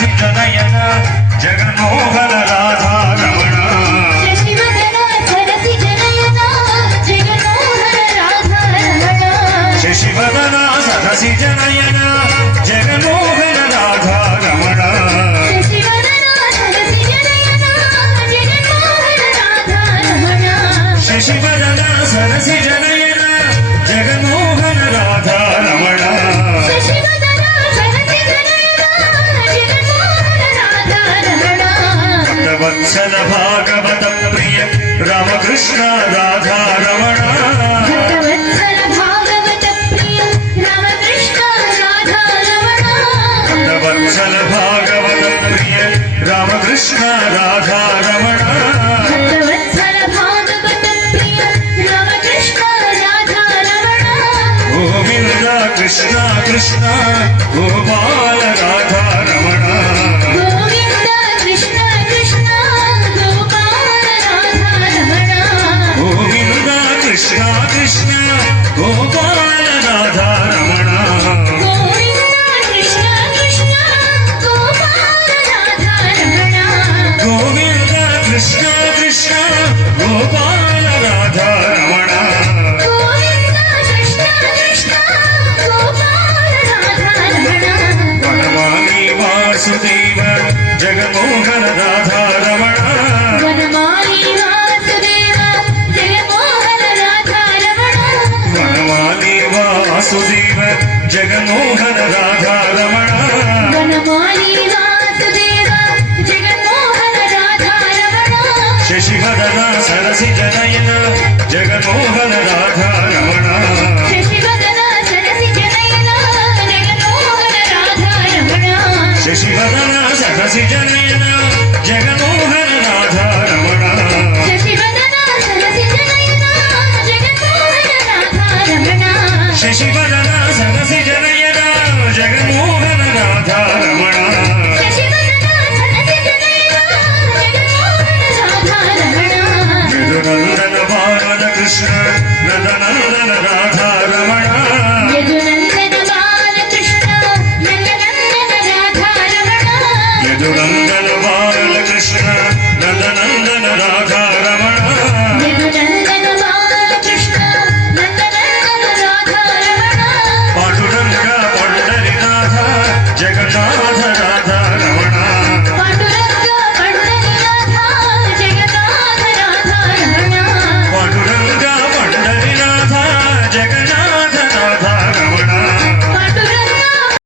సరసి జనయన Jaganmohana Radha Ramana Sasivadana సరసి జనయన Jaganmohana Radha Ramana Sasivadana సరసి జనయన Jaganmohana Radha Ramana Vatsala Bhagavata Priya Ramakrishna Radha Ramana Vatsala Bhagavata Priya Ramakrishna Radha Ramana Govinda Krishna Krishna Gopala Radha Ramana Govinda Krishna Krishna Gopala Radha Ramana Govinda Krishna Krishna Gopala Radha Ramana Vanamali Vasudeva Jaganmohana Radha Ramana Vanamali Vasudeva Jaganmohana Radha Ramana Sasivadana సరసి జనయన Jaganmohana Radha Ramana Sasivadana సరసి జనయన